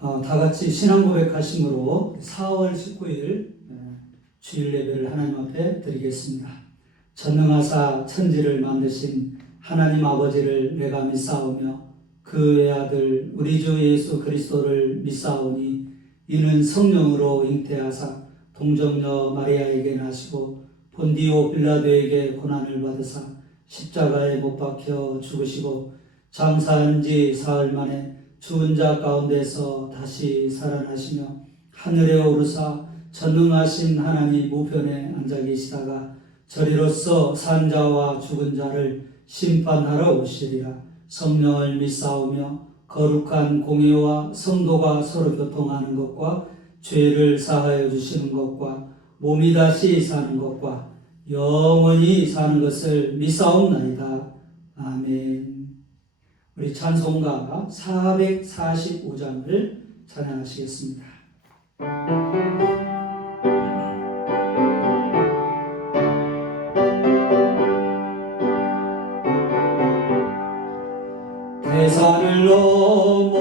다 같이 신앙 고백하심으로 4월 19일 주일 예배를 하나님 앞에 드리겠습니다. 전능하사 천지를 만드신 하나님 아버지를 내가 믿사오며 그 외아들 우리 주 예수 그리스도를 믿사오니 이는 성령으로 잉태하사 동정녀 마리아에게 나시고 본디오 빌라도에게 고난을 받으사 십자가에 못 박혀 죽으시고 장사한 지 사흘 만에 죽은 자 가운데서 다시 살아나시며 하늘에 오르사 전능하신 하나님 우편에 앉아 계시다가 저리로서 산 자와 죽은 자를 심판하러 오시리라. 성령을 믿사오며 거룩한 공예와 성도가 서로 교통하는 것과 죄를 사하여 주시는 것과 몸이 다시 사는 것과 영원히 사는 것을 믿사옵나이다. 아멘. 우리 찬송가 445장을 찬양하시겠습니다. 대산을 넘어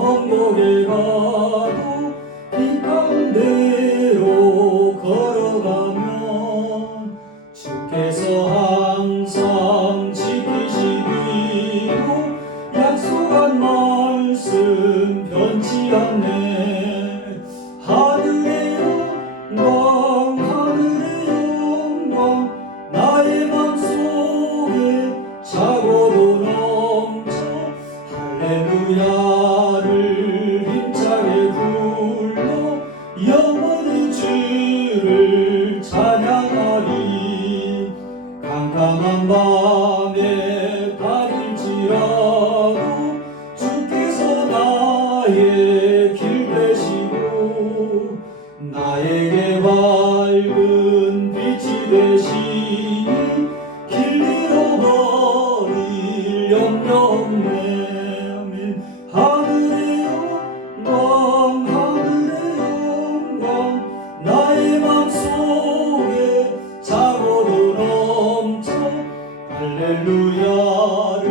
험곡에 가도 빛 가운데로 걸어가면 주께서 항상 지키시기로 약속한 말씀 변치 않네. 하늘의 영광 하늘의 영광 나의 맘속에 차고도 넘쳐 할렐루야를 힘차게 불러 영원히 주를 찬양하리. 깜깜한 밤에 다닐지라도 주께서 나의 길 되시고 나에게 밝은 빛이 되시니 길 잃어버릴 염려 없네. 하늘의 영광 하늘의 영광 나의 맘속에 차고도 넘쳐 할렐루야를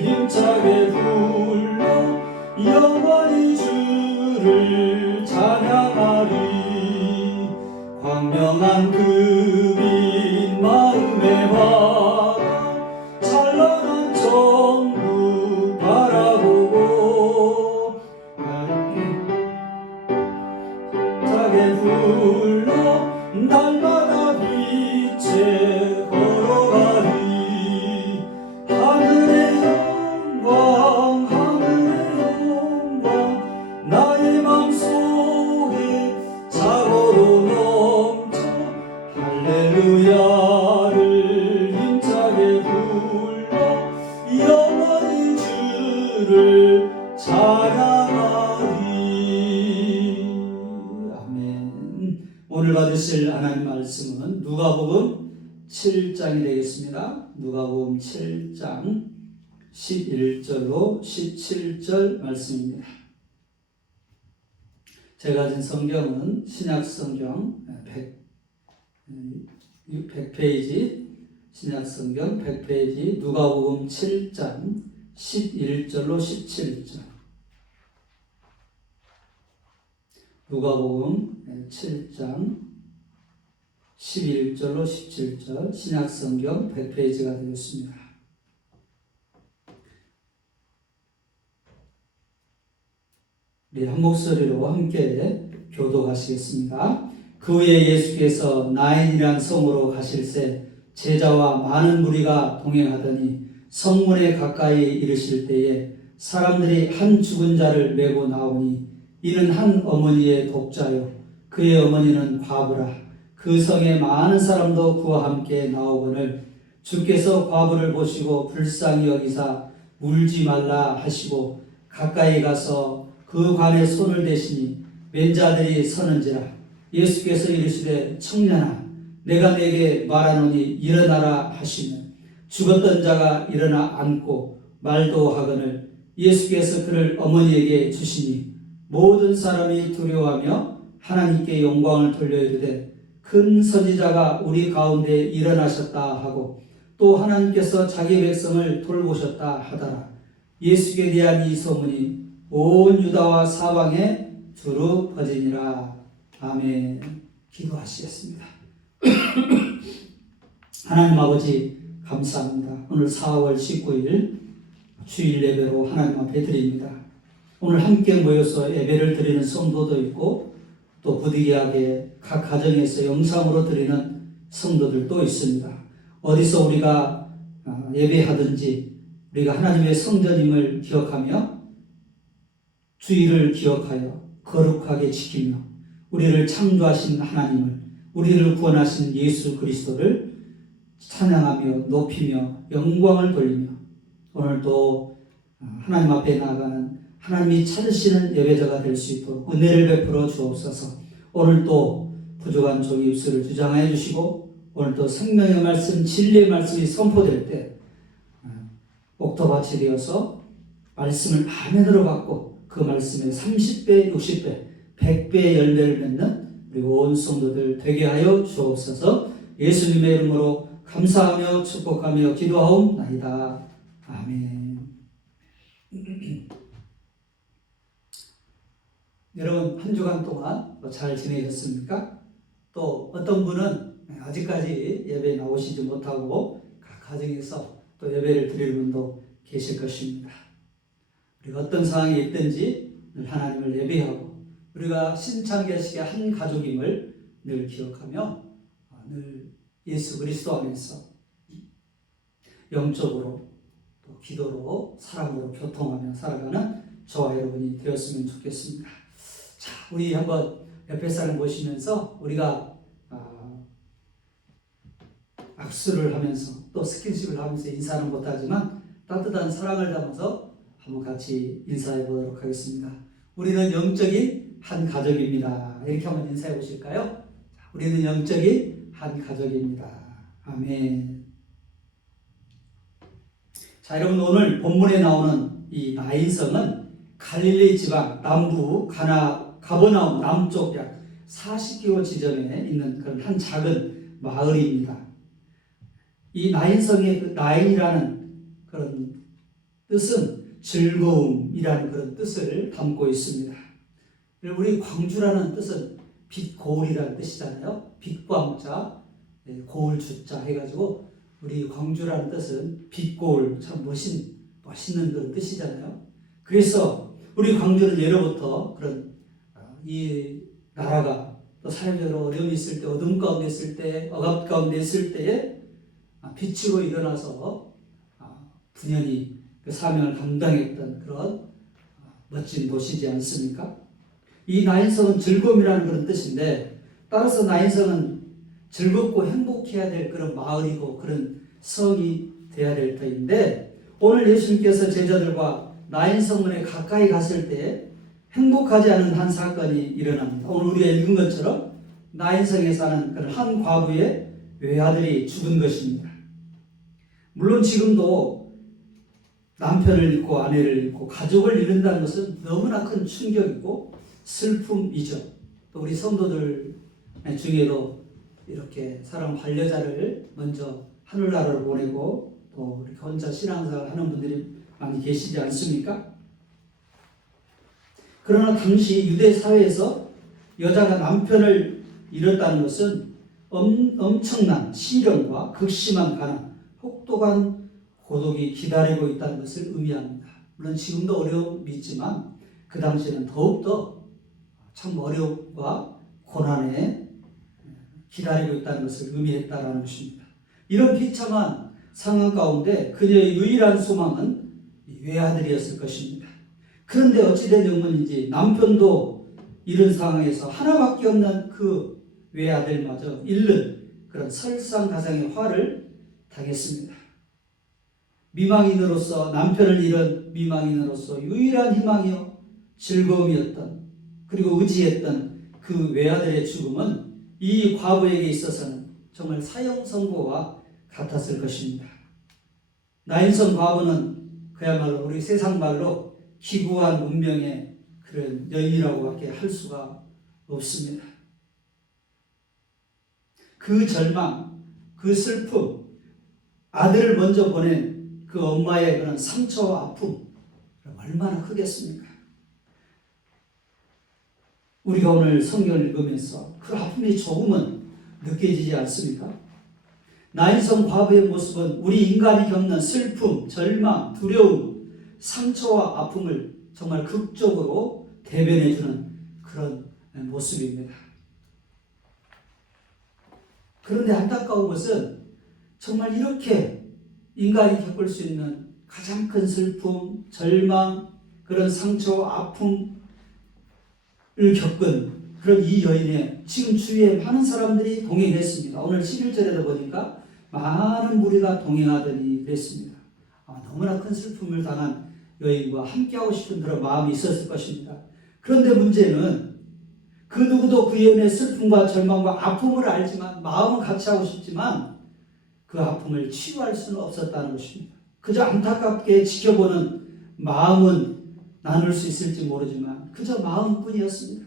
힘차게 불러 영원히 주를 찬양하리. 광명한 그 빛 마음에 받아 찬란한 천국 바라보고 힘차게 불러 날마다 빛에 걸어가리. 하늘의 영광 하늘의 영광 나의 맘속에 차고도 넘쳐 할렐루야를 힘차게 불러 영원히 주를 찬양하리. 아멘. 오늘 받으실 하나님 말씀은 누가복음 7장이 되겠습니다. 누가복음 7장 11절로 17절 말씀입니다. 제가 가진 성경은 신약성경 100페이지 신약성경 100페이지 누가복음 7장 11절로 17절. 누가복음 7장 11절로 17절 신약성경 100페이지가 되겠습니다. 우리 한 목소리로 함께 교독하시겠습니다. 그 후에 예수께서 나인이란 성으로 가실새 제자와 많은 무리가 동행하더니 성문에 가까이 이르실 때에 사람들이 한 죽은 자를 메고 나오니 이는 한 어머니의 독자요 그의 어머니는 과부라. 그 성에 많은 사람도 그와 함께 나오거늘 주께서 과부를 보시고 불쌍히 여기사 울지 말라 하시고 가까이 가서 그 관에 손을 대시니 맨 자들이 서는지라. 예수께서 이르시되 청년아 내가 네게 말하노니 일어나라 하시면 죽었던 자가 일어나 앉고 말도 하거늘 예수께서 그를 어머니에게 주시니 모든 사람이 두려워하며 하나님께 영광을 돌려 이르되 큰 선지자가 우리 가운데 일어나셨다 하고 또 하나님께서 자기 백성을 돌보셨다 하더라. 예수께 대한 이 소문이 온 유다와 사방에 두루 퍼지니라. 아멘. 기도하시겠습니다. 하나님 아버지 감사합니다. 오늘 4월 19일 주일 예배로 하나님 앞에 드립니다. 오늘 함께 모여서 예배를 드리는 성도도 있고 또 부득이하게 각 가정에서 영상으로 드리는 성도들도 있습니다. 어디서 우리가 예배하든지 우리가 하나님의 성전임을 기억하며 주의를 기억하여 거룩하게 지키며 우리를 창조하신 하나님을, 우리를 구원하신 예수 그리스도를 찬양하며 높이며 영광을 돌리며 오늘도 하나님 앞에 나아가는 하나님이 찾으시는 예배자가 될 수 있도록 은혜를 베풀어 주옵소서. 오늘도 부족한 종의 입술을 주장하여 주시고 오늘도 생명의 말씀, 진리의 말씀이 선포될 때 옥토밭이 되어서 말씀을 아멘으로 받고 그 말씀에 30배, 60배, 100배의 열매를 맺는 우리 온 성도들 되게 하여 주옵소서. 예수님의 이름으로 감사하며 축복하며 기도하옵나이다. 아멘. 여러분 한 주간 동안 잘 지내셨습니까? 또 어떤 분은 아직까지 예배에 나오시지 못하고 각 가정에서 또 예배를 드리는 분도 계실 것입니다. 우리가 어떤 상황이 있든지 늘 하나님을 예배하고 우리가 신창기하시기의 한 가족임을 늘 기억하며 늘 예수 그리스도 안에서 영적으로 또 기도로 사랑으로 교통하며 살아가는 저와 여러분이 되었으면 좋겠습니다. 자, 우리 한번 옆에 사람 보시면서 우리가 악수를 하면서 또 스킨십을 하면서 인사는 못하지만 따뜻한 사랑을 담아서 한번 같이 인사해 보도록 하겠습니다. 우리는 영적인 한 가족입니다. 이렇게 한번 인사해 보실까요? 우리는 영적인 한 가족입니다. 아멘. 자, 여러분 오늘 본문에 나오는 이 나인성은 갈릴리 지방 남부 가버나움 남쪽 약 40km 지점에 있는 그런 한 작은 마을입니다. 이 나인성의 그 나인이라는 그런 뜻은 즐거움이라는 그런 뜻을 담고 있습니다. 우리 광주라는 뜻은 빛 고을이라는 뜻이잖아요. 빛광자, 고을 주자 해가지고 우리 광주라는 뜻은 빛 고을, 참 멋있는 그런 뜻이잖아요. 그래서 우리 광주는 예로부터 그런 이 나라가 또 사회적으로 어려움이 있을 때, 어둠 가운데 있을 때, 억압 가운데 있을 때에 빛으로 일어나서 분연히 그 사명을 감당했던 그런 멋진 도시지 않습니까? 이 나인성은 즐거움이라는 그런 뜻인데 따라서 나인성은 즐겁고 행복해야 될 그런 마을이고 그런 성이 되어야 될 터인데 오늘 예수님께서 제자들과 나인성문에 가까이 갔을 때 행복하지 않은 한 사건이 일어납니다. 오늘 우리가 읽은 것처럼 나인성에 사는 그런 한 과부의 외아들이 죽은 것입니다. 물론 지금도 남편을 잃고 아내를 잃고 가족을 잃는다는 것은 너무나 큰 충격이고 슬픔이죠. 또 우리 성도들 중에도 이렇게 사랑 반려자를 먼저 하늘나라로 보내고 또 이렇게 혼자 신앙생활 하는 분들이 많이 계시지 않습니까? 그러나 당시 유대 사회에서 여자가 남편을 잃었다는 것은 엄청난 시련과 극심한 가난, 혹독한 고독이 기다리고 있다는 것을 의미합니다. 물론 지금도 어려움이 있지만 그 당시에는 더욱더 참 어려움과 고난에 기다리고 있다는 것을 의미했다는 것입니다. 이런 비참한 상황 가운데 그녀의 유일한 소망은 외아들이었을 것입니다. 그런데 어찌된 영문인지 남편도 이런 상황에서 하나밖에 없는 그 외아들마저 잃는 그런 설상가상의 화를 당했습니다. 미망인으로서 남편을 잃은 미망인으로서 유일한 희망이요 즐거움이었던 그리고 의지했던 그 외아들의 죽음은 이 과부에게 있어서는 정말 사형선고와 같았을 것입니다. 나인성 과부는 그야말로 우리 세상 말로 기구한 문명의 그런 여인이라고밖에 할 수가 없습니다. 그 절망, 그 슬픔, 아들을 먼저 보낸 그 엄마의 그런 상처와 아픔 얼마나 크겠습니까? 우리가 오늘 성경을 읽으면서 그 아픔이 조금은 느껴지지 않습니까? 나인성 과부의 모습은 우리 인간이 겪는 슬픔, 절망, 두려움, 상처와 아픔을 정말 극적으로 대변해주는 그런 모습입니다. 그런데 안타까운 것은 정말 이렇게 인간이 겪을 수 있는 가장 큰 슬픔, 절망, 그런 상처와 아픔을 겪은 그런 이 여인의 지금 주위에 많은 사람들이 동행했습니다. 오늘 11절에도 보니까 많은 무리가 동행하더니 그랬습니다. 너무나 큰 슬픔을 당한 여인과 함께하고 싶은 그런 마음이 있었을 것입니다. 그런데 문제는 그 누구도 그 여인의 슬픔과 절망과 아픔을 알지만 마음은 같이 하고 싶지만 그 아픔을 치유할 수는 없었다는 것입니다. 그저 안타깝게 지켜보는 마음은 나눌 수 있을지 모르지만 그저 마음뿐이었습니다.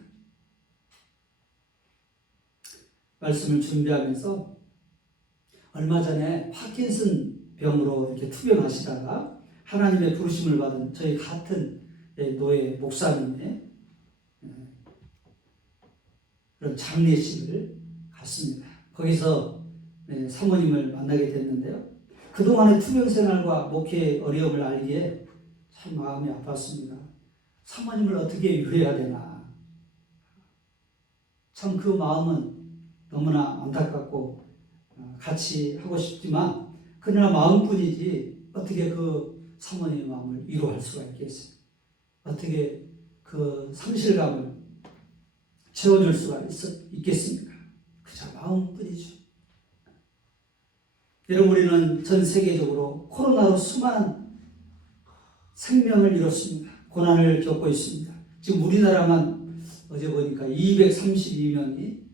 말씀을 준비하면서 얼마 전에 파킨슨 병으로 이렇게 투병하시다가 하나님의 부르심을 받은 저희 같은 노예 목사님의 그런 장례식을 갔습니다. 거기서 사모님을 만나게 됐는데요. 그동안의 투병 생활과 목회의 어려움을 알기에 참 마음이 아팠습니다. 사모님을 어떻게 위로해야 되나. 참 그 마음은 너무나 안타깝고 같이 하고 싶지만 그러나 마음뿐이지 어떻게 그 사모님의 마음을 위로할 수가 있겠어요. 어떻게 그 상실감을 채워줄 수가 있겠습니까? 그저 마음뿐이죠. 여러분, 우리는 전 세계적으로 코로나로 수많은 생명을 잃었습니다. 고난을 겪고 있습니다. 지금 우리나라만 어제 보니까 232명이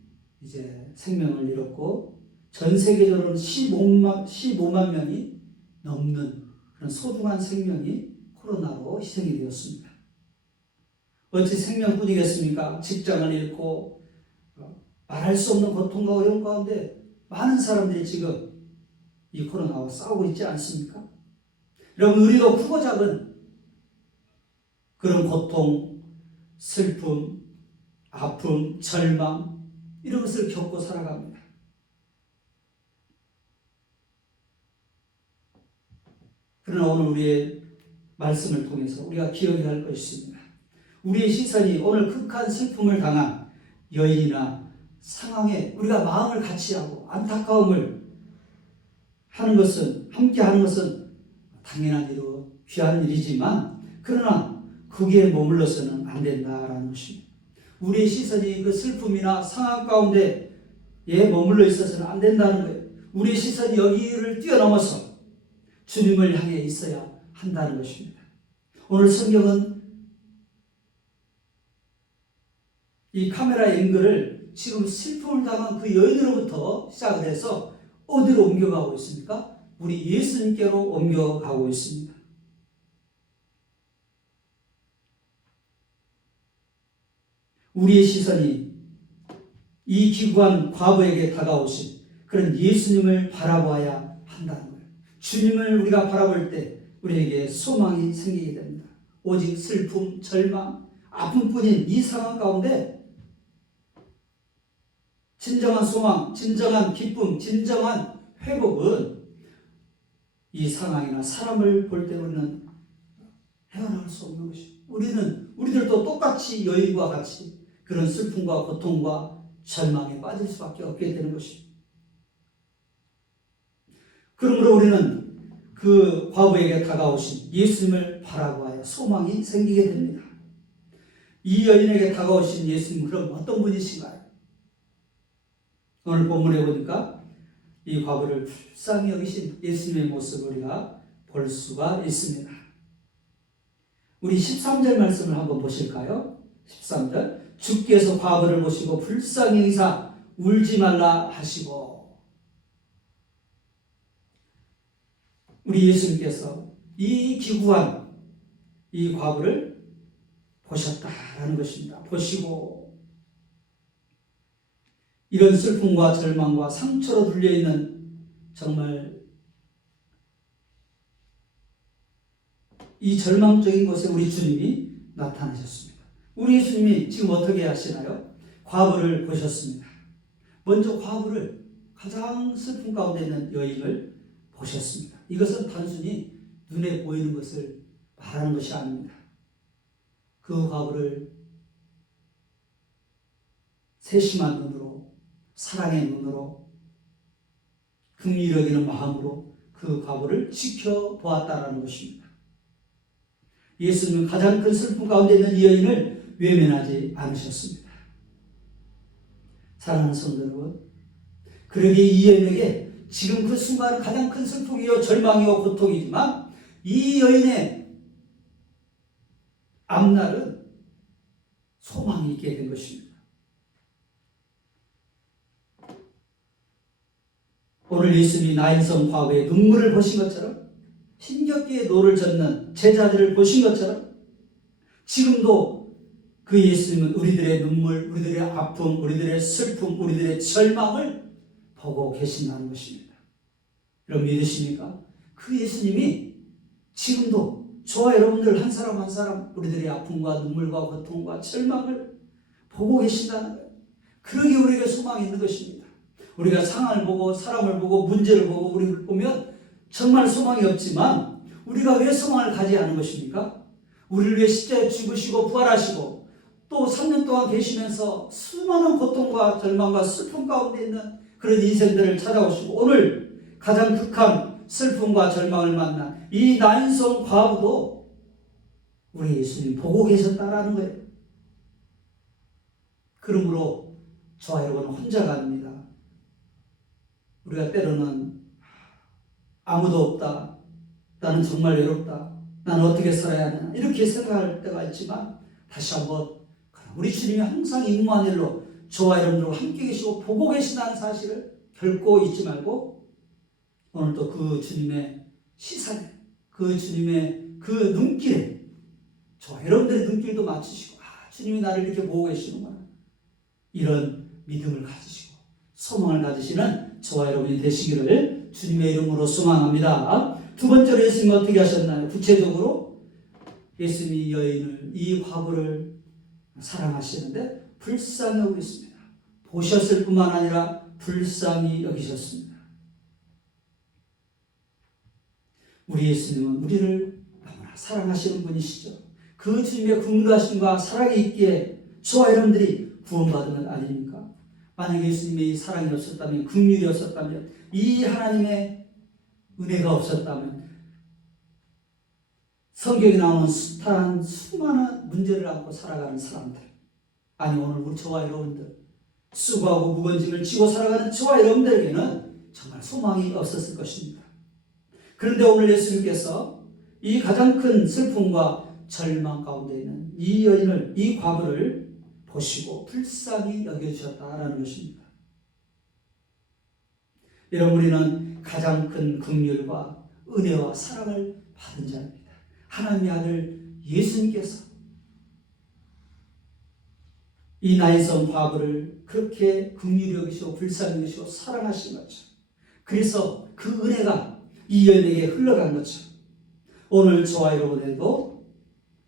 이제 생명을 잃었고 전 세계적으로는 15만 명이 넘는 그런 소중한 생명이 코로나로 희생이 되었습니다. 어찌 생명뿐이겠습니까? 직장을 잃고 말할 수 없는 고통과 어려움 가운데 많은 사람들이 지금 이 코로나와 싸우고 있지 않습니까? 여러분, 우리도 크고 작은 그런 고통, 슬픔, 아픔, 절망 이런 것을 겪고 살아갑니다. 그러나 오늘 우리의 말씀을 통해서 우리가 기억해야 할 것이 있습니다. 우리의 시선이 오늘 극한 슬픔을 당한 여인이나 상황에 우리가 마음을 같이 하고 안타까움을 하는 것은, 함께 하는 것은 당연한 일이고 귀한 일이지만 그러나 거기에 머물러서는 안 된다라는 것입니다. 우리의 시선이 그 슬픔이나 상황 가운데 머물러 있어서는 안 된다는 거예요. 우리의 시선이 여기를 뛰어넘어서 주님을 향해 있어야 한다는 것입니다. 오늘 성경은 이 카메라 앵글을 지금 슬픔을 당한 그 여인으로부터 시작을 해서 어디로 옮겨가고 있습니까? 우리 예수님께로 옮겨가고 있습니다. 우리의 시선이 이 기구한 과부에게 다가오신 그런 예수님을 바라봐야 한다는 거예요. 주님을 우리가 바라볼 때 우리에게 소망이 생기게 됩니다. 오직 슬픔, 절망, 아픔뿐인 이 상황 가운데 진정한 소망, 진정한 기쁨, 진정한 회복은 이 상황이나 사람을 볼 때 우리는 헤어나올 수 없는 것입니다. 우리들도 똑같이 여인과 같이 그런 슬픔과 고통과 절망에 빠질 수밖에 없게 되는 것입니다. 그러므로 우리는 그 과부에게 다가오신 예수님을 바라보아야 소망이 생기게 됩니다. 이 여인에게 다가오신 예수님, 그럼 어떤 분이신가요? 오늘 본문에 보니까 이 과부를 불쌍히 여기신 예수님의 모습을 우리가 볼 수가 있습니다. 우리 13절 말씀을 한번 보실까요? 13절. 주께서 과부를 보시고 불쌍히 여기사 울지 말라 하시고. 우리 예수님께서 이 기구한 이 과부를 보셨다라는 것입니다. 보시고 이런 슬픔과 절망과 상처로 둘려있는 정말 이 절망적인 곳에 우리 주님이 나타나셨습니다. 우리 예수님이 지금 어떻게 하시나요? 과부를 보셨습니다. 먼저 과부를, 가장 슬픔 가운데 있는 여인을 보셨습니다. 이것은 단순히 눈에 보이는 것을 말하는 것이 아닙니다. 그 과부를 세심한 눈으로, 사랑의 눈으로, 긍휼히 여기는 마음으로 그 과부를 지켜보았다라는 것입니다. 예수님은 가장 큰 슬픔 가운데 있는 이 여인을 외면하지 않으셨습니다. 사랑하는 성도 여러분, 그러기에 이 여인에게 지금 그 순간은 가장 큰 슬픔이요 절망이요 고통이지만 이 여인의 앞날은 소망이 있게 된 것입니다. 오늘 예수님이 나인성 과부의 눈물을 보신 것처럼, 힘겹게 노를 젓는 제자들을 보신 것처럼, 지금도 그 예수님은 우리들의 눈물, 우리들의 아픔, 우리들의 슬픔, 우리들의 절망을 보고 계신다는 것입니다. 여러분 믿으십니까? 그 예수님이 지금도 저와 여러분들 한 사람 한 사람 우리들의 아픔과 눈물과 고통과 절망을 보고 계신다는 거예요. 그러기에 우리에게 소망이 있는 것입니다. 우리가 상황을 보고 사람을 보고 문제를 보고 우리를 보면 정말 소망이 없지만 우리가 왜 소망을 가지지 않은 것입니까? 우리를 위해 십자가에 죽으시고 부활하시고 또 3년 동안 계시면서 수많은 고통과 절망과 슬픔 가운데 있는 그런 인생들을 찾아오시고 오늘 가장 극한 슬픔과 절망을 만난 이 나인성 과부도 우리 예수님 보고 계셨다라는 거예요. 그러므로 저와 여러분은 혼자가 아닙니다. 우리가 때로는 아무도 없다, 나는 정말 외롭다, 나는 어떻게 살아야 하나 이렇게 생각할 때가 있지만 다시 한번 우리 주님이 항상 임마누엘로 저와 여러분들과 함께 계시고 보고 계신다는 사실을 결코 잊지 말고 오늘도 그 주님의 시선에, 그 주님의 그 눈길에 저와 여러분들의 눈길도 맞추시고 주님이 나를 이렇게 보고 계시는구나 이런 믿음을 가지시고 소망을 가지시는 저와 여러분이 되시기를 주님의 이름으로 소망합니다. 두 번째로 예수님이 어떻게 하셨나요? 구체적으로 예수님이 이 여인을, 이 과부를 사랑하시는데 불쌍히 여기고 있습니다. 보셨을 뿐만 아니라 불쌍히 여기셨습니다. 우리 예수님은 우리를 너무나 사랑하시는 분이시죠. 그 주님의 긍휼하심과 사랑이 있기에 저와 여러분들이 구원받은 것 아닙니까? 만약에 예수님의 이 사랑이 없었다면, 긍휼이 없었다면, 이 하나님의 은혜가 없었다면 성경에 나오는 숱한 수많은 문제를 안고 살아가는 사람들, 아니 오늘 우리 저와 여러분들 수고하고 무거운 짐을 지고 살아가는 저와 여러분들에게는 정말 소망이 없었을 것입니다. 그런데 오늘 예수님께서 이 가장 큰 슬픔과 절망 가운데 있는 이 여인을, 이 과부를 보시고 불쌍히 여겨주셨다라는 것입니다. 여러분 우리는 가장 큰 긍휼과 은혜와 사랑을 받은 자입니다. 하나님의 아들 예수님께서 이 나인성 과부를 그렇게 긍휼히 여기시고 불쌍히 여기시고 사랑하신 거죠. 그래서 그 은혜가 이 여인에게 흘러간 거죠. 오늘 저와 여러분에게도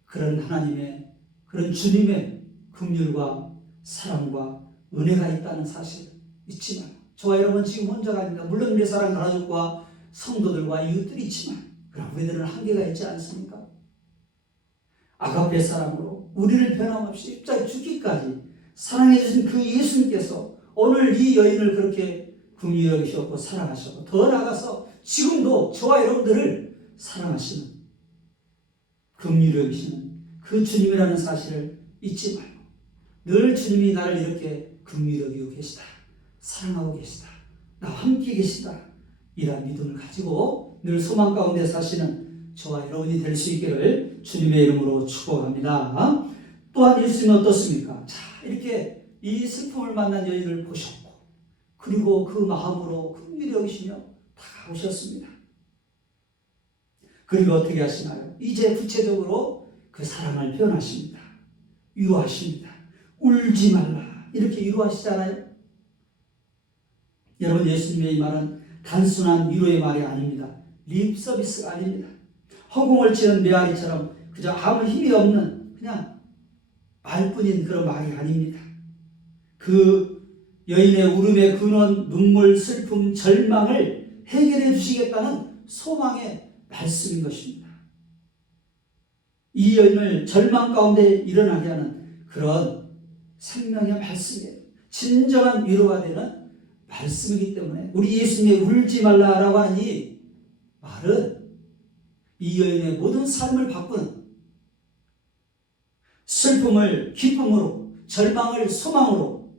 그런 하나님의, 그런 주님의 긍휼과 사랑과 은혜가 있다는 사실을 잊지 말고, 저와 여러분 지금 혼자가 아닙니다. 물론 우리 사랑 가족과 성도들과 이웃들이 있지만 그럼 우리들은 한계가 있지 않습니까? 아가페 사랑으로 우리를 변함없이 십자가에 죽기까지 사랑해 주신 그 예수님께서 오늘 이 여인을 그렇게 긍휼히 여기셨고 사랑하셨고 더 나아가서 지금도 저와 여러분들을 사랑하시는, 긍휼히 여기시는 그 주님이라는 사실을 잊지 말고 늘 주님이 나를 이렇게 긍휼히 여기고 계시다, 사랑하고 계시다, 나와 함께 계시다, 이런 믿음을 가지고 늘 소망 가운데 사시는 저와 여러분이 될 수 있기를 주님의 이름으로 축복합니다. 또한 예수님은 어떻습니까? 자, 이렇게 이 슬픔을 만난 여인을 보셨고 그리고 그 마음으로 긍휼히 여기시며 다가오셨습니다. 그리고 어떻게 하시나요? 이제 구체적으로 그 사랑을 표현하십니다. 위로하십니다. 울지 말라 이렇게 위로하시잖아요. 여러분 예수님의 이 말은 단순한 위로의 말이 아닙니다. 립 서비스가 아닙니다. 허공을 치는 메아리처럼 그저 아무 힘이 없는 그냥 말 뿐인 그런 말이 아닙니다. 그 여인의 울음의 근원, 눈물, 슬픔, 절망을 해결해 주시겠다는 소망의 말씀인 것입니다. 이 여인을 절망 가운데 일어나게 하는 그런 생명의 말씀이에요. 진정한 위로가 되는 말씀이기 때문에 우리 예수님의 울지 말라라고 하는 이 말은 이 여인의 모든 삶을 바꾸는, 슬픔을 기쁨으로, 절망을 소망으로,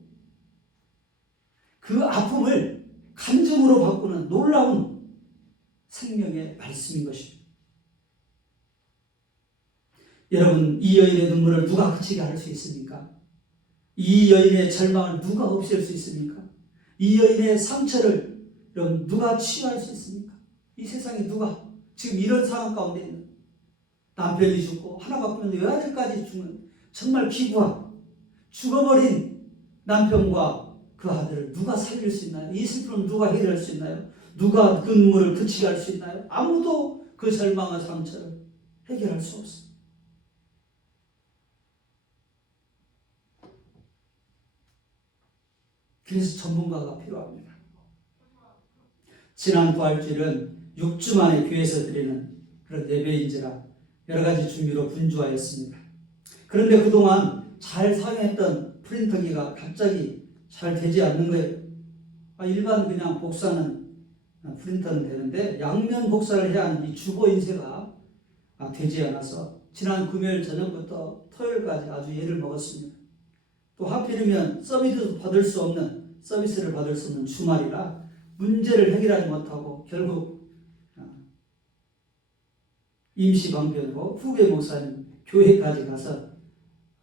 그 아픔을 간증으로 바꾸는 놀라운 생명의 말씀인 것입니다. 여러분, 이 여인의 눈물을 누가 그치게 할 수 있습니까? 이 여인의 절망을 누가 없앨 수 있습니까? 이 여인의 상처를 여러분 누가 치유할 수 있습니까? 이 세상에 누가 지금 이런 상황 가운데 있는, 남편이 죽고 하나밖에 없는 외아들까지 죽는 정말 기구한 죽어버린 남편과 그 아들을 누가 살릴 수 있나요? 이 슬픔을 누가 해결할 수 있나요? 누가 그 눈물을 그치게 할 수 있나요? 아무도 그 절망과 상처를 해결할 수 없습니다. 그래서 전문가가 필요합니다. 지난 부활주일은 6주 만에 교회에서 드리는 그런 예배인지라 여러 가지 준비로 분주하였습니다. 그런데 그동안 잘 사용했던 프린터기가 갑자기 잘 되지 않는 거예요. 일반 그냥 복사는 프린터는 되는데 양면 복사를 해야 하는 이 주보 인쇄가 되지 않아서 지난 금요일 저녁부터 토요일까지 아주 예를 먹었습니다. 또 하필이면 서비스를 받을 수 없는 주말이라 문제를 해결하지 못하고 결국 임시 방편으로 후배 목사님 교회까지 가서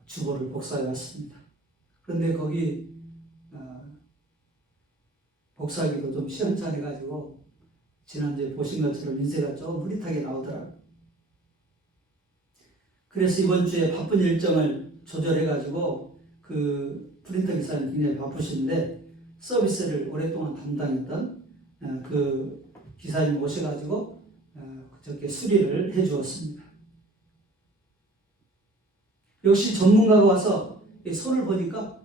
주보를 복사해 왔습니다. 그런데 거기 복사하기도 좀 시원찮아가지고 지난주에 보신 것처럼 인쇄가 좀 흐릿하게 나오더라고요. 그래서 이번 주에 바쁜 일정을 조절해가지고 그 프린터 기사님 굉장히 바쁘신데 서비스를 오랫동안 담당했던 그 기사님 모셔가지고 저렇게 수리를 해 주었습니다. 역시 전문가가 와서 손을 보니까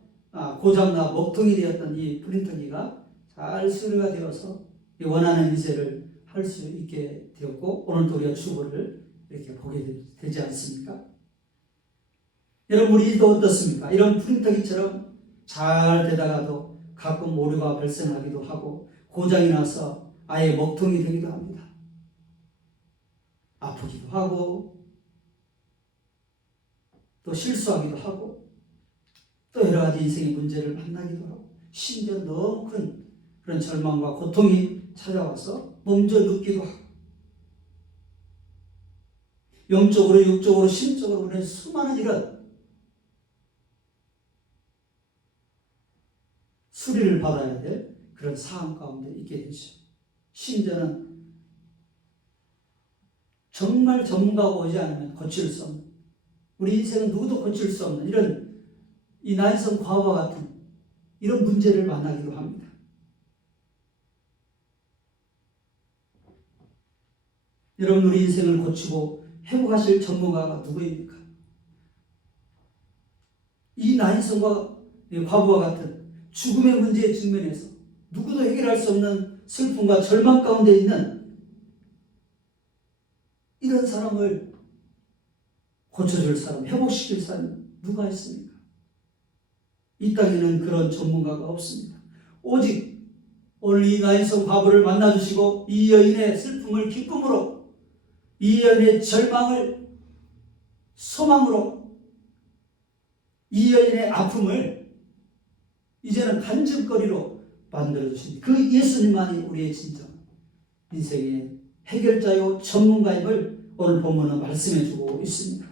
고장나 먹통이 되었던 이 프린터기가 잘 수리가 되어서 원하는 인쇄를 할 수 있게 되었고 오늘도 우리가 주보를 이렇게 보게 되지 않습니까? 여러분, 우리도 어떻습니까? 이런 프린터기처럼 잘 되다가도 가끔 오류가 발생하기도 하고 고장이 나서 아예 먹통이 되기도 합니다. 아프기도 하고 또 실수하기도 하고 또 여러 가지 인생의 문제를 만나기도 하고 심지어 너무 큰 그런 절망과 고통이 찾아와서 몸져 눕기도 하고 영적으로 육적으로 심적으로 우리는 수많은 이런 수리를 받아야 될 그런 상황 가운데 있게 되죠. 심지어는 정말 전문가가 오지 않으면 고칠 수 없는, 우리 인생은 누구도 고칠 수 없는 이런 이 난성 과부와 같은 이런 문제를 만나기도 합니다. 여러분, 우리 인생을 고치고 회복하실 전문가가 누구입니까? 이 난성과 과부와 같은 죽음의 문제에 직면해서 누구도 해결할 수 없는 슬픔과 절망 가운데 있는 이런 사람을 고쳐줄 사람, 회복시킬 사람 누가 있습니까? 이 땅에는 그런 전문가가 없습니다. 오직 오늘 이 나인성 과부를 만나주시고 이 여인의 슬픔을 기쁨으로, 이 여인의 절망을 소망으로, 이 여인의 아픔을 이제는 간증거리로 만들어주신 그 예수님만이 우리의 진정 인생의 해결자요 전문가임을 오늘 본문은 말씀해주고 있습니다.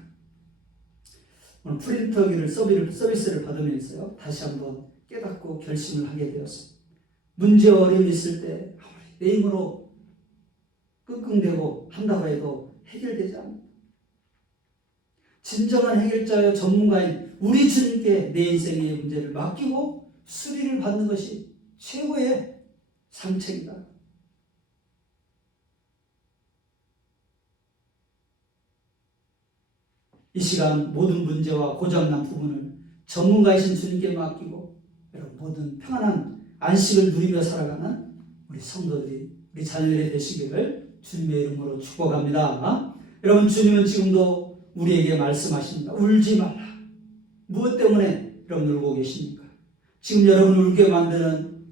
오늘 프린터기를 서비스를 받으면서요 다시 한번 깨닫고 결심을 하게 되었습니다. 문제와 어려움이 있을 때 내 힘으로 끙끙대고 한다고 해도 해결되지 않습니다. 진정한 해결자요 전문가인 우리 주님께 내 인생의 문제를 맡기고 수리를 받는 것이 최고의 상책이다. 이 시간 모든 문제와 고장난 부분을 전문가이신 주님께 맡기고 여러분 모든 평안한 안식을 누리며 살아가는 우리 성도들이 우리 자녀들이 되시기를 주님의 이름으로 축복합니다. 여러분 주님은 지금도 우리에게 말씀하십니다. 울지 말라. 무엇 때문에 여러분 울고 계십니까? 지금 여러분을 울게 만드는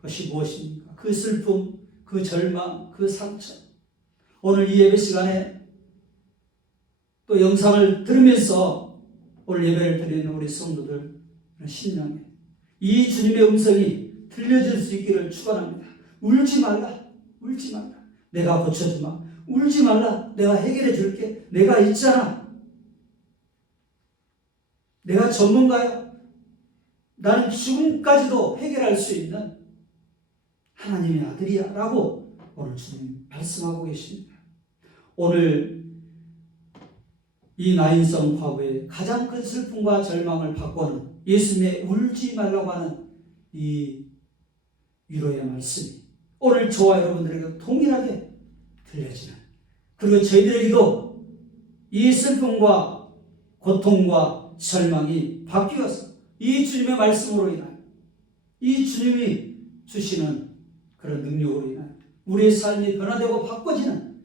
것이 무엇입니까? 그 슬픔, 그 절망, 그 상처. 오늘 이 예배 시간에 또 영상을 들으면서 오늘 예배를 드리는 우리 성도들 심령에 이 주님의 음성이 들려질 수 있기를 축원합니다. 울지 말라. 울지 말라. 내가 고쳐주마. 울지 말라. 내가 해결해 줄게. 내가 있잖아. 내가 전문가야. 나는 죽음까지도 해결할 수 있는 하나님의 아들이야 라고 오늘 주님 말씀하고 계십니다. 오늘 이 나인성 과부의 가장 큰 슬픔과 절망을 바꾸는 예수님의 울지 말라고 하는 이 위로의 말씀이 오늘 저와 여러분들에게 동일하게 들려지는, 그리고 저희들에게도 이 슬픔과 고통과 절망이 바뀌어서 이 주님의 말씀으로 인하여 이 주님이 주시는 그런 능력으로 인하여 우리의 삶이 변화되고 바꿔지는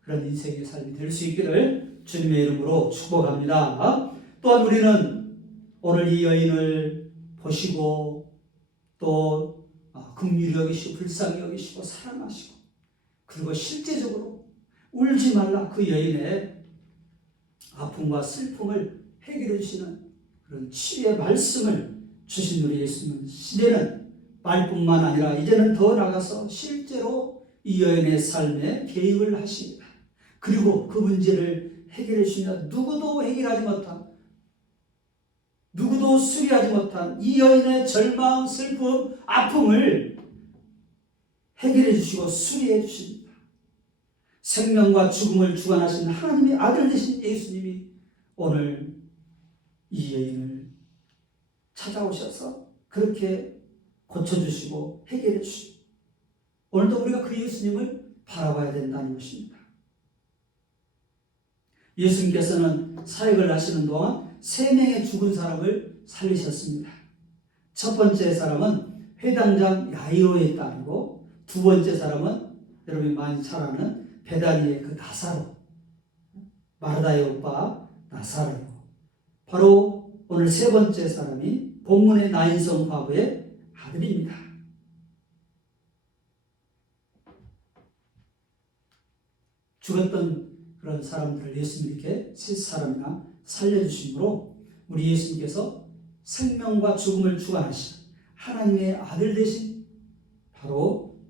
그런 인생의 삶이 될 수 있기를 주님의 이름으로 축복합니다. 또한 우리는 오늘 이 여인을 보시고 또 긍휼히 여기시고 불쌍히 여기시고 사랑하시고 그리고 실제적으로 울지 말라 그 여인의 아픔과 슬픔을 해결해 주시는 그런 치유의 말씀을 주신 우리 예수님은 시대는 말뿐만 아니라 이제는 더 나아가서 실제로 이 여인의 삶에 개입을 하십니다. 그리고 그 문제를 해결해 주시며 누구도 해결하지 못한, 누구도 수리하지 못한 이 여인의 절망, 슬픔, 아픔을 해결해 주시고 수리해 주십니다. 생명과 죽음을 주관하신 하나님의 아들 되신 예수님이 오늘 이 여인을 찾아오셔서 그렇게 고쳐주시고 해결해 주시고 오늘도 우리가 그 예수님을 바라봐야 된다는 것입니다. 예수님께서는 사역을 하시는 동안 3명의 죽은 사람을 살리셨습니다. 첫 번째 사람은 회당장 야이로의 딸이고 두 번째 사람은 여러분이 많이 잘 아는 베다니의 그 나사로, 마르다의 오빠 나사로이고 바로 오늘 세 번째 사람이 본문의 나인성 과부의 아들입니다. 죽었던 그런 사람들을 예수님께 세 사람이나 살려주심으로 우리 예수님께서 생명과 죽음을 주관하신 하나님의 아들 되신 바로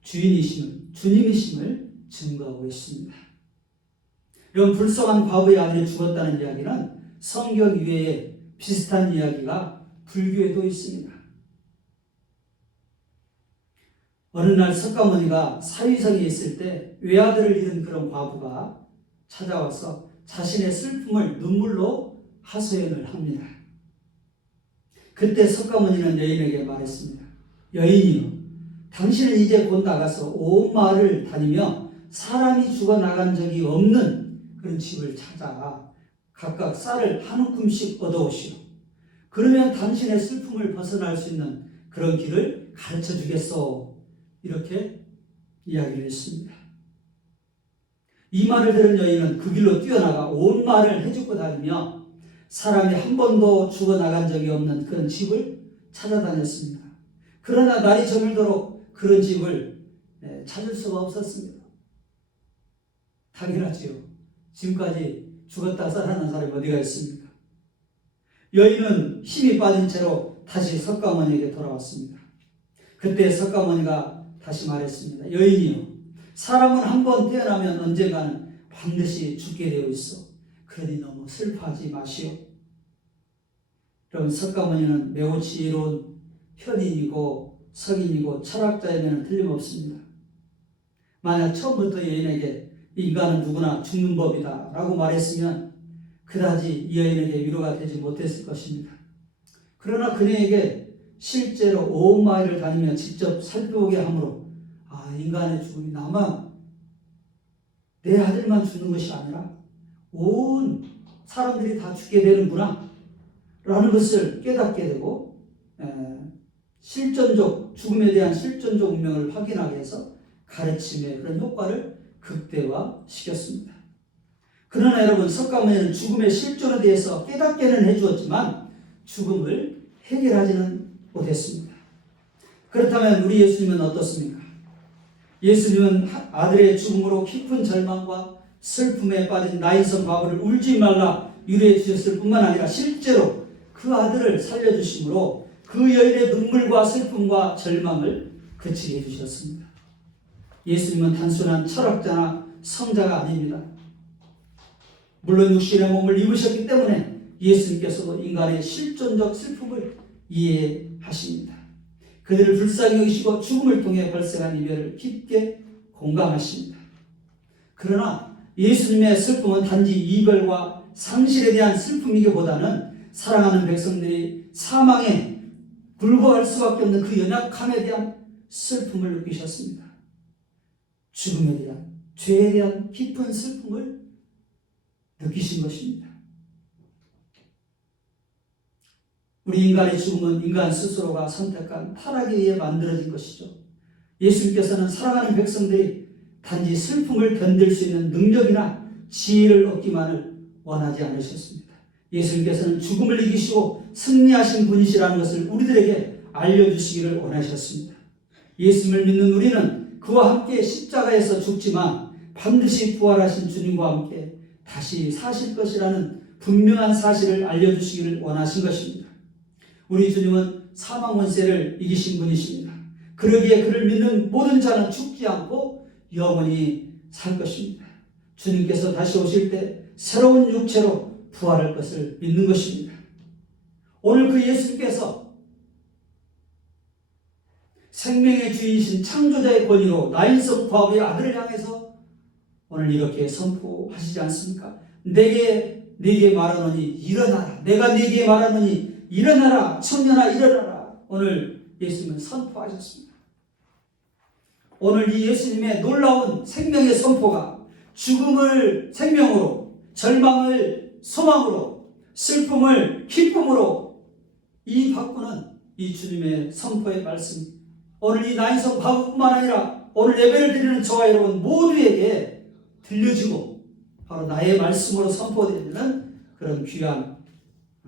주인이심을, 주님이심을 증거하고 있습니다. 이런 불쌍한 과부의 아들이 죽었다는 이야기는 성경 이외에 비슷한 이야기가 불교에도 있습니다. 어느 날 석가모니가 사위성에 있을 때 외아들을 잃은 그런 과부가 찾아와서 자신의 슬픔을 눈물로 하소연을 합니다. 그때 석가모니는 여인에게 말했습니다. 여인이여, 당신은 이제 곧 나가서 온 마을을 다니며 사람이 죽어나간 적이 없는 그런 집을 찾아 각각 쌀을 한 움큼씩 얻어오시오. 그러면 당신의 슬픔을 벗어날 수 있는 그런 길을 가르쳐 주겠소. 이렇게 이야기를 했습니다. 이 말을 들은 여인은 그 길로 뛰어나가 온 마을을 헤집고 다니며 사람이 한 번도 죽어나간 적이 없는 그런 집을 찾아다녔습니다. 그러나 날이 저물도록 그런 집을 찾을 수가 없었습니다. 당연하지요. 지금까지 죽었다 살아난 사람이 어디가 있습니까? 여인은 힘이 빠진 채로 다시 석가모니에게 돌아왔습니다. 그때 석가모니가 다시 말했습니다. 여인이요, 사람은 한번 태어나면 언젠가는 반드시 죽게 되어 있어. 그러니 너무 슬퍼하지 마시오. 여러분, 석가모니는 매우 지혜로운 현인이고 석인이고 철학자이면 틀림없습니다. 만약 처음부터 여인에게 인간은 누구나 죽는 법이다 라고 말했으면 그다지 이 여인에게 위로가 되지 못했을 것입니다. 그러나 그녀에게 실제로 온 마을을 다니며 직접 살펴보게 하므로 인간의 죽음이 나만 내 아들만 죽는 것이 아니라 온 사람들이 다 죽게 되는구나 라는 것을 깨닫게 되고 실존적 죽음에 대한 실존적 운명을 확인하게 해서 가르침의 그런 효과를 극대화시켰습니다. 그러나 여러분, 석가모니는 죽음의 실존에 대해서 깨닫게는 해주었지만 죽음을 해결하지는 못했습니다. 그렇다면 우리 예수님은 어떻습니까? 예수님은 아들의 죽음으로 깊은 절망과 슬픔에 빠진 나인성 과부를 울지 말라 유래해 주셨을 뿐만 아니라 실제로 그 아들을 살려주심으로 그 여인의 눈물과 슬픔과 절망을 그치게 해주셨습니다. 예수님은 단순한 철학자나 성자가 아닙니다. 물론 육신의 몸을 입으셨기 때문에 예수님께서도 인간의 실존적 슬픔을 이해하십니다. 그들을 불쌍히 여기시고 죽음을 통해 발생한 이별을 깊게 공감하십니다. 그러나 예수님의 슬픔은 단지 이별과 상실에 대한 슬픔이기보다는 사랑하는 백성들이 사망에 불구할 수밖에 없는 그 연약함에 대한 슬픔을 느끼셨습니다. 죽음에 대한, 죄에 대한 깊은 슬픔을 느끼신 것입니다. 우리 인간의 죽음은 인간 스스로가 선택한 타락에 의해 만들어진 것이죠. 예수님께서는 사랑하는 백성들이 단지 슬픔을 견딜 수 있는 능력이나 지혜를 얻기만을 원하지 않으셨습니다. 예수님께서는 죽음을 이기시고 승리하신 분이시라는 것을 우리들에게 알려주시기를 원하셨습니다. 예수님을 믿는 우리는 그와 함께 십자가에서 죽지만 반드시 부활하신 주님과 함께 다시 사실 것이라는 분명한 사실을 알려주시기를 원하신 것입니다. 우리 주님은 사망 원세를 이기신 분이십니다. 그러기에 그를 믿는 모든 자는 죽지 않고 영원히 살 것입니다. 주님께서 다시 오실 때 새로운 육체로 부활할 것을 믿는 것입니다. 오늘 그 예수님께서 생명의 주인이신 창조자의 권위로 나인성 과부의 아들을 향해서 오늘 이렇게 선포하시지 않습니까? 네게 말하노니 일어나라. 내가 네게 말하노니 일어나라. 청년아 일어나라. 오늘 예수님은 선포하셨습니다. 오늘 이 예수님의 놀라운 생명의 선포가 죽음을 생명으로, 절망을 소망으로, 슬픔을 기쁨으로 바꾸는 이 주님의 선포의 말씀, 오늘 이 나인성 과부뿐만 아니라 오늘 예배를 드리는 저와 여러분 모두에게 들려지고 바로 나의 말씀으로 선포되는 그런 귀한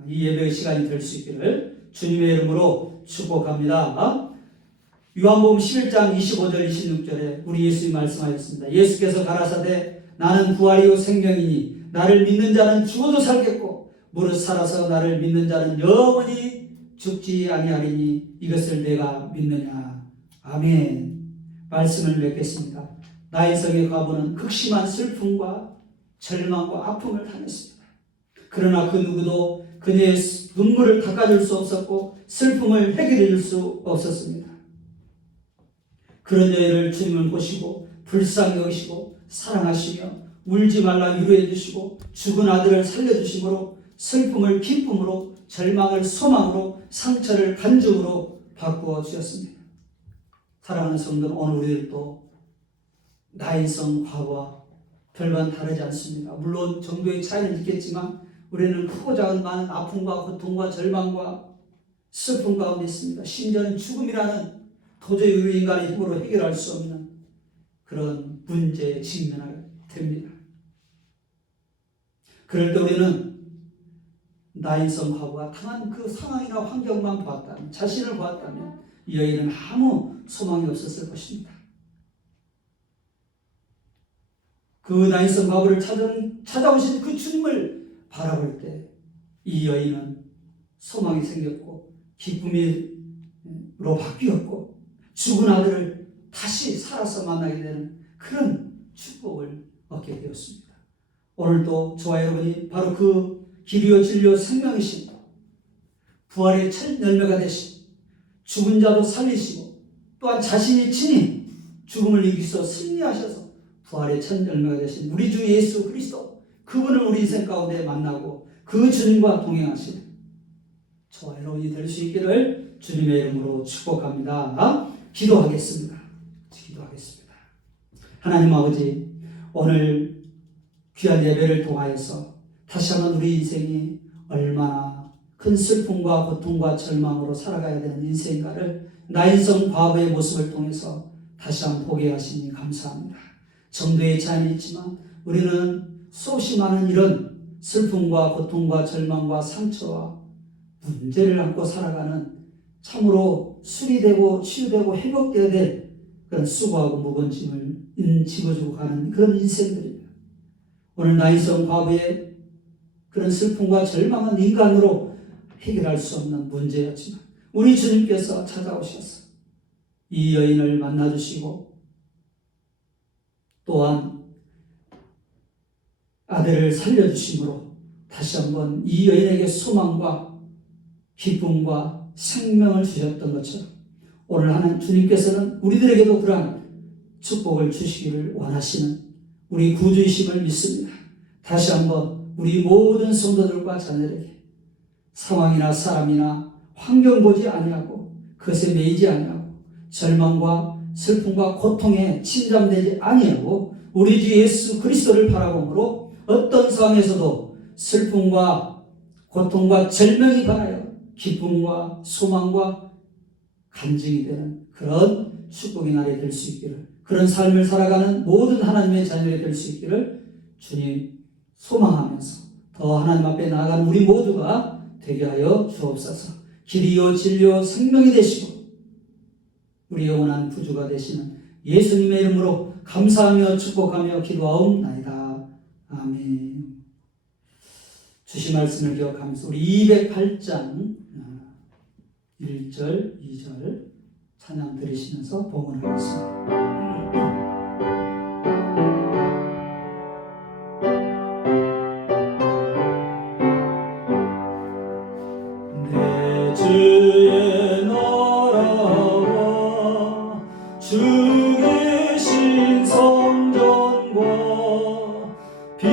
이 예배의 시간이 될 수 있기를 주님의 이름으로 축복합니다. 요한복음 11장 25절 26절에 우리 예수님 말씀하셨습니다. 예수께서 가라사대 나는 부활이요 생명이니 나를 믿는 자는 죽어도 살겠고 무릇 살아서 나를 믿는 자는 영원히 죽지 아니하리니 이것을 내가 믿느냐. 아멘. 말씀을 맺겠습니다. 나인성의 과부는 극심한 슬픔과 절망과 아픔을 당했습니다. 그러나 그 누구도 그녀의 눈물을 닦아줄 수 없었고 슬픔을 해결해 줄 수 없었습니다. 그런 여인을 주님을 보시고 불쌍히 여기시고 사랑하시며 울지 말라 위로해 주시고 죽은 아들을 살려주심으로 슬픔을 기쁨으로 절망을 소망으로 상처를 간증으로 바꾸어 주셨습니다. 사랑하는 성도는 오늘 우리들도 나인성 과부와 별반 다르지 않습니다. 물론 정도의 차이는 있겠지만 우리는 크고 작은 많은 아픔과 고통과 절망과 슬픔 가운데 있습니다. 심지어는 죽음이라는 도저히 우리 인간의 힘으로 해결할 수 없는 그런 문제에 직면하게 됩니다. 그럴 때 우리는 나인성 과부가 당한 그 상황이나 환경만 보았다면, 자신을 보았다면 이 여인은 아무 소망이 없었을 것입니다. 그 나인성 과부를 찾아오신 그 주님을 바라볼 때 이 여인은 소망이 생겼고 기쁨으로 바뀌었고 죽은 아들을 다시 살아서 만나게 되는 그런 축복을 얻게 되었습니다. 오늘도 저와 여러분이 바로 그 길이요 진리요 생명이신 부활의 첫 열매가 되신 죽은 자도 살리시고 또한 자신이 친히 죽음을 이기셔 승리하셔서 부활의 첫 열매가 되신 우리 주 예수 그리스도, 그분을 우리 인생 가운데 만나고 그 주님과 동행하시는 저와 여러분이 될 수 있기를 주님의 이름으로 축복합니다. 기도하겠습니다. 하나님 아버지, 오늘 귀한 예배를 통하여서 다시 한번 우리 인생이 얼마나 큰 슬픔과 고통과 절망으로 살아가야 되는 인생인가를 나인성 과부의 모습을 통해서 다시 한번 보게 하시니 감사합니다. 정도의 차이는 있지만 우리는 수없이 많은 이런 슬픔과 고통과 절망과 상처와 문제를 안고 살아가는 참으로 수리되고 치유되고 회복되어야 될 그런 수고하고 무거운 짐을 짊어지고 가는 그런 인생들입니다. 오늘 나인성 과부의 그런 슬픔과 절망은 인간으로 해결할 수 없는 문제였지만 우리 주님께서 찾아오셔서 이 여인을 만나주시고 또한 아들을 살려주심으로 다시 한번 이 여인에게 소망과 기쁨과 생명을 주셨던 것처럼 오늘 하나님 주님께서는 우리들에게도 그러한 축복을 주시기를 원하시는 우리 구주이심을 믿습니다. 다시 한번 우리 모든 성도들과 자녀에게 상황이나 사람이나 환경 보지 아니하고 그것에 매이지 아니하고 절망과 슬픔과 고통에 침잠되지 아니하고 우리 주 예수 그리스도를 바라봄으로 어떤 상황에서도 슬픔과 고통과 절망이 반하여 기쁨과 소망과 간증이 되는 그런 축복의 날이 될 수 있기를, 그런 삶을 살아가는 모든 하나님의 자녀가 될 수 있기를 주님 소망하면서 더 하나님 앞에 나아가는 우리 모두가 되게 하여 주옵소서. 길이요 진리요 생명이 되시고 우리 영원한 구주가 되시는 예수님의 이름으로 감사하며 축복하며 기도하옵나이다. 아멘. 주신 말씀을 기억하면서 우리 208장 1절, 2절 찬양 들으시면서 봉헌하겠습니다. 내 주의 나라와 주 계신 성전과 피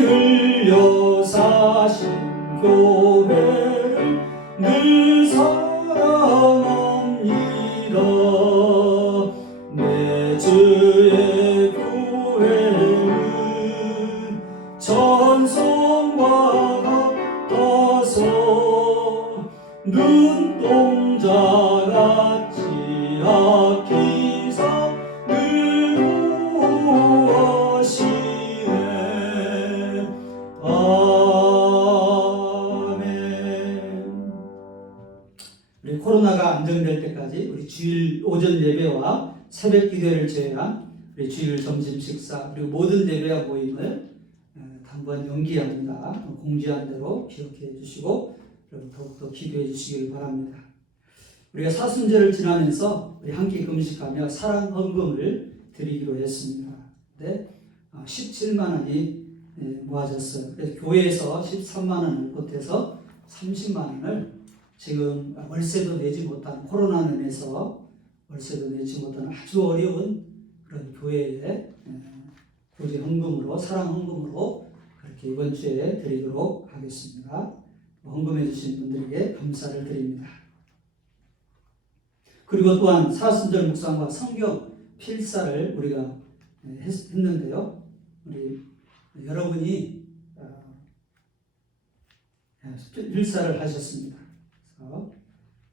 흘려 사신 교회를 늘 사랑합니다. 내 주의 교회는 전성과 같아서 눈동자같이 아끼사 늘 구하시네. 아멘. 우리 코로나가 안정될 때까지 우리 주일 오전 예배와 새벽 기도회를 제외한 우리 주일 점심 식사 그리고 모든 예배와 모임을 당분 연기합니다. 공지한 대로 기억해 주시고 더욱더 기도해 주시길 바랍니다. 우리가 사순절을 지나면서 우리 함께 금식하며 사랑 헌금을 드리기로 했습니다. 근데 17만 원이 모아졌어요. 그래서 교회에서 13만 원을 보태서 30만 원을 지금 월세도 내지 못한 코로나로 인해서 월세도 내지 못하는 아주 어려운 그런 교회에 교제 헌금으로 사랑 헌금으로 그렇게 이번 주에 드리도록 하겠습니다. 헌금해 주신 분들에게 감사를 드립니다. 그리고 또한 사순절 묵상과 성경 필사를 우리가 했는데요. 우리 여러분이 필사를 하셨습니다. 그래서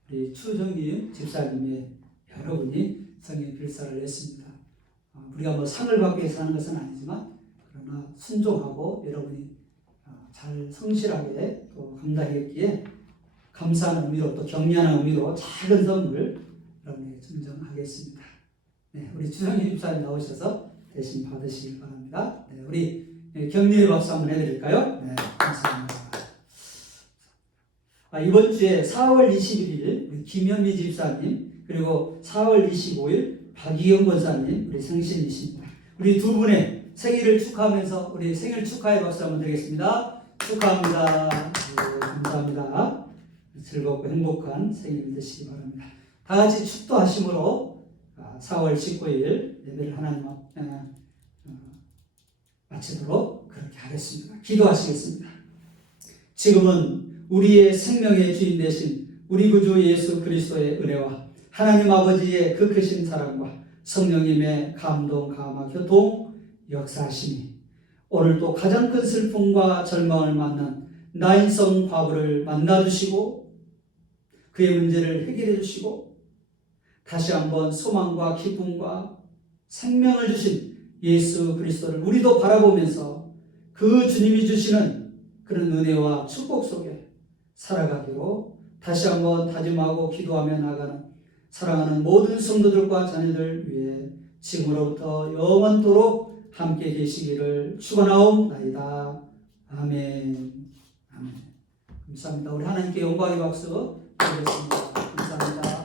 우리 추정님 집사님의 여러분이 성경 필사를 했습니다. 우리가 뭐 상을 받기 위해서 하는 것은 아니지만 그러나 순종하고 여러분이 잘 성실하게 또 감당했기에 감사하는 의미로 또 격려하는 의미로 작은 선물 여러분에게 증정하겠습니다. 네, 우리 주상희 집사님 나오셔서 대신 받으시길 바랍니다. 네, 우리 격려의 박수 한번 해드릴까요? 네, 감사합니다. 이번 주에 4월 21일 김현미 집사님 그리고 4월 25일 박희영 권사님 우리 생신이십니다. 우리 두 분의 생일을 축하하면서 우리 생일 축하의 박수 한번 드리겠습니다. 축하합니다. 네, 감사합니다. 즐겁고 행복한 생일 되시기 바랍니다. 다 같이 축도하심으로 4월 19일 예배를 하나님 앞에 마치도록 그렇게 하겠습니다. 기도하시겠습니다. 지금은 우리의 생명의 주인 되신 우리 구주 예수 그리스도의 은혜와 하나님 아버지의 그 크신 사랑과 성령님의 감동, 감화, 교통, 역사하심이 오늘 또 가장 큰 슬픔과 절망을 만난 나인성 과부를 만나주시고 그의 문제를 해결해 주시고 다시 한번 소망과 기쁨과 생명을 주신 예수 그리스도를 우리도 바라보면서 그 주님이 주시는 그런 은혜와 축복 속에 살아가기로 다시 한번 다짐하고 기도하며 나가는 사랑하는 모든 성도들과 자녀들 위해 지금으로부터 영원토록 함께 계시기를 축원하옵나이다. 아멘. 아멘. 감사합니다. 우리 하나님께 영광의 박수 드리겠습니다. 감사합니다.